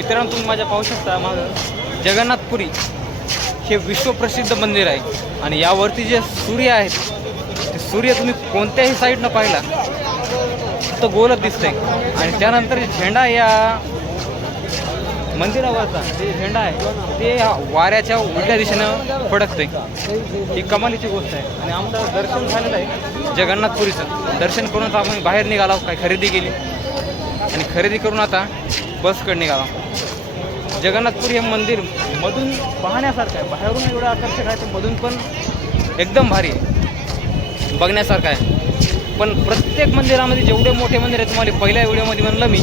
मित्रांनो तुम्ही माझ्या पाहू शकता मागं जगन्नाथपुरी हे विश्वप्रसिद्ध मंदिर आहे. आणि यावरती जे सूर्य आहेत ते सूर्य तुम्ही कोणत्याही साईडनं पाहिला तर गोलच दिसतंय. आणि त्यानंतर जे झेंडा या मंदिरावरचा जे झेंडा आहे ते वाऱ्याच्या उलट्या दिशेनं फडकते ही कमालीची गोष्ट आहे. आणि आमचं दर्शन झालेलं आहे जगन्नाथपुरीचं. दर्शन करून आपण बाहेर निघालो काय खरेदी केली. आणि खरेदी करून आता बसकडे निघाला. जगन्नाथपुरी हे मंदिर मधून पाहण्यासारखं आहे. बाहेरून एवढं आकर्षक आहे तर मधून पण एकदम भारी आहे. बघण्यासारखं आहे. पण प्रत्येक मंदिरामध्ये जेवढे मोठे मंदिर आहेत तुम्हाला पहिल्या व्हिडिओमध्ये म्हणलं मी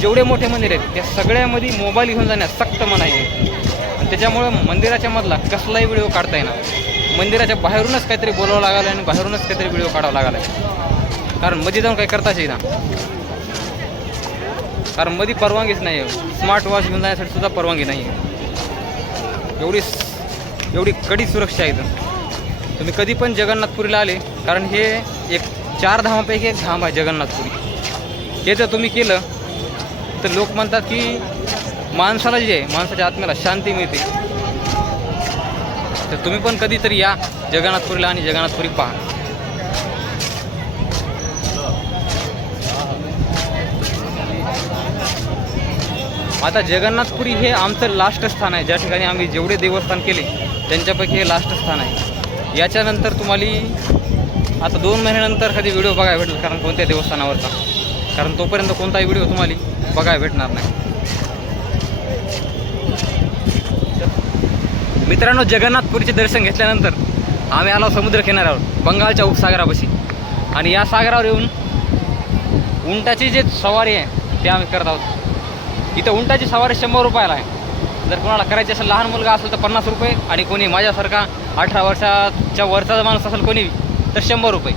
जेवढे मोठे मंदिर आहेत त्या सगळ्यामध्ये मोबाईल घेऊन जाण्यास सक्त मनाई आहे. आणि त्याच्यामुळं मंदिराच्या मधला कसलाही व्हिडिओ काढता येणार मंदिराच्या बाहेरूनच काहीतरी बोलावं लागलं आणि बाहेरूनच काहीतरी व्हिडिओ काढावा लागला कारण मध्ये जाऊन काही करताच येईना. कारण मध्ये परवानगीच नाही आहे. स्मार्ट वॉच घेऊन जाण्यासाठी सुद्धा परवानगी नाही आहे. एवढी एवढी कडी सुरक्षा आहे इथं. तुम्ही कधी पण जगन्नाथपुरीला आले कारण हे एक चार धामापैकी एक धाम आहे जगन्नाथपुरी. हे जर तुम्ही केलं तर लोक म्हणतात की माणसाला जे आहे माणसाच्या आत्म्याला शांती मिळते. तर तुम्ही पण कधीतरी या जगन्नाथपुरीला आणि जगन्नाथपुरी पहा. आता जगन्नाथपुरी हे आमचं लास्ट स्थान आहे. ज्या ठिकाणी आम्ही जेवढे देवस्थान केले त्यांच्यापैकी हे लास्ट स्थान आहे. याच्यानंतर तुम्हाला आता दोन महिन्यानंतर कधी व्हिडिओ बघायला भेटेल कारण कोणत्या देवस्थानावरचा? कारण तोपर्यंत कोणताही व्हिडिओ तुम्हाला बघायला भेटणार नाही. मित्रांनो जगन्नाथपुरीचे दर्शन घेतल्यानंतर आम्ही आलो समुद्र किनाऱ्यावर बंगालच्या उपसागरापाशी. आणि या सागरावर येऊन उंटाची जे सवारी आहे ते आम्ही करत आहोत. इथं उंटाची सवारी शंभर रुपयाला आहे. जर कोणाला करायची असेल लहान मुलगा असेल तर पन्नास रुपये आणि कोणी माझ्यासारखा अठरा वर्षाच्या वरचा माणूस असेल कोणी तर शंभर रुपये.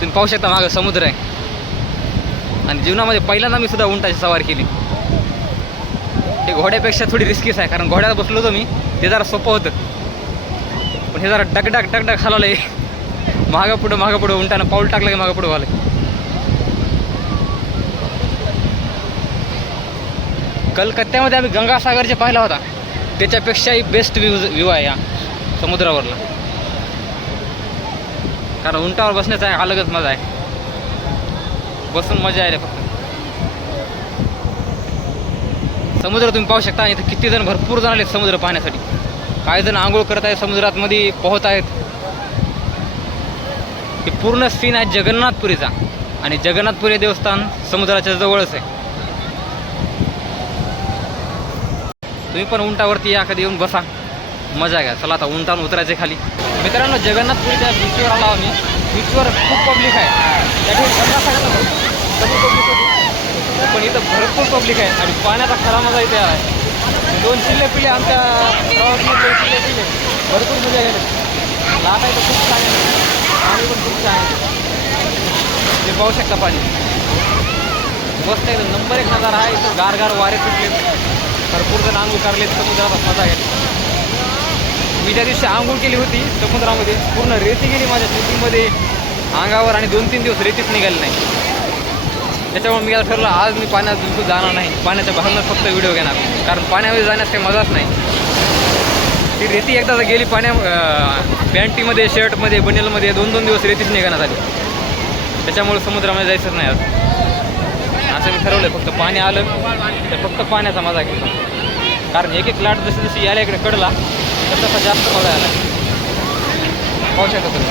तुम्ही पाहू शकता मागं समुद्र आहे. आणि जीवनामध्ये पहिल्यांदा मी सुद्धा उंटाची सवारी केली. हे घोड्यापेक्षा थोडी रिस्कीच आहे कारण घोड्यात बसलो होतो मी ते जरा सोपं होतं. पण हे जरा डगडग डगडग खालावलं मागं पुढं मागं पुढं उंटानं पाऊल टाकलं की मागं पुढं व्हालं कलकत्त्यामध्ये आम्ही गंगासागर जे पाहिला होता. त्याच्यापेक्षाही बेस्ट व्ह्यू व्ह्यू आहे या समुद्रावरला. कारण उंटावर बसण्याचा अलगच मजा आहे. बसून मजा आहे फक्त. समुद्र तुम्ही पाहू शकता आणि इथं किती जण भरपूर जण आले समुद्र पाहण्यासाठी. काही जण आंघोळ करत आहेत समुद्रात मध्ये पोहत आहेत. हे पूर्ण सीन आहे जगन्नाथपुरीचा. आणि जगन्नाथपुरी देवस्थान समुद्राच्या जवळच आहे. तुम्ही पण उंटावरती या कधी येऊन बसा. मजा घ्या. चला आता उंटावर उतरायचे खाली. मित्रांनो जगन्नाथपुरीच्या बीचवर आलो आम्ही. बीचवर खूप पब्लिक आहे. त्या कमी पब्लिक होती पण इथं भरपूर पब्लिक आहे. आणि पाण्याचा खरा मजा इथे आहे. दोन चिल्ले पिले आमच्या प्रवासमध्ये दोन चिल्ले पिले भरपूर मजा गेले लाट आहे तर खूप छान आहे. पाणी पण खूप छान आहे. ते पाहू शकता पाणी. मस्त आहे. नंबर एक नजारा आहे. इथं गार गार वारे सुटले भरपूर जण आंघोळ करले समुद्रात मजा घेतली मी त्या दिवशी आंघोळ केली होती समुद्रामध्ये पूर्ण रेती गेली माझ्या शेतीमध्ये. अंगावर आणि दोन तीन दिवस रेतीच निघाली नाही. त्याच्यामुळे मी आता ठरलं आज मी पाण्यात बिलकुल जाणार नाही. पाण्याच्या बाहेरनंच फक्त व्हिडिओ घेणार. कारण पाण्यामध्ये जाण्यास काही मजाच नाही. ती रेती एकदा जर गेली पाण्या पॅन्टीमध्ये शर्टमध्ये बनेलमध्ये दोन दोन दिवस रेतीच निघाण्यात आली. त्याच्यामुळे समुद्रामध्ये जायचं नाही आज. ठरवलं फक्त पाणी आलं तर फक्त पाण्याचा मजा घेतो कारण एक एक लाट जशी जशी यायला इकडे कडला तर तसा जास्त मजा आला पाहू शकता तुम्ही.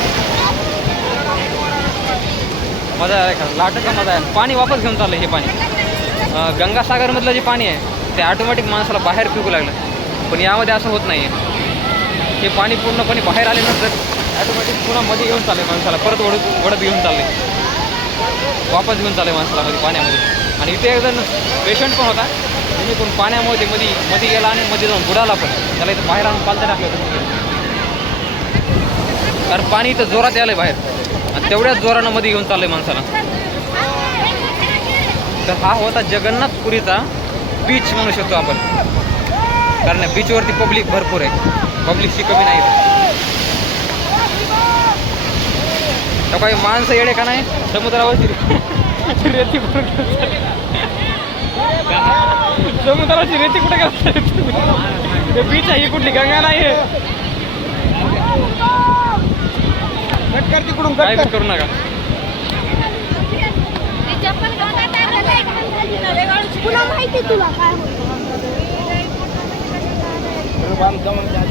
मजा आहे खरं लाटाचा मजा आहे पाणी वापस घेऊन चाललं हे पाणी. गंगासागरमधलं जे पाणी आहे ते ऑटोमॅटिक माणसाला बाहेर फेकू लागलं. पण यामध्ये असं होत नाही आहे हे पाणी पूर्णपणे बाहेर आल्यानंतर ॲटोमॅटिक पुन्हा मध्ये घेऊन चालले माणसाला. परत वडत वडत घेऊन चालले वापस घेऊन चालले माणसाला मध्ये पाण्यामध्ये. आणि इथे एक पेशंट पण होता. त्यांनी पण पाण्यामध्ये मध्ये मध्ये गेला आणि मध्ये जाऊन बुडाला पण. त्याला इथं बाहेर आणून पालता टाकलं होतं कारण पाणी इथं जोरात आलंय बाहेर. आणि तेवढ्याच जोरानं मध्ये घेऊन चाललंय माणसाला. तर हा होता जगन्नाथपुरीचा बीच म्हणू शकतो आपण. कारण बीचवरती पब्लिक भरपूर आहे. पब्लिकची कमी नाही तर काही माणसं येडे का नाही? समुद्रावरती. रेती भरून समुद्राची रेती कुठे गेला बीच आहे ही कुठली गंगा नाही तिकडून काय करू. नका. पुन्हा माहिती तुला काय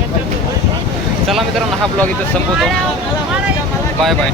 कर चला मित्रांनो हा ब्लॉग इथं संपवतो. Bye bye.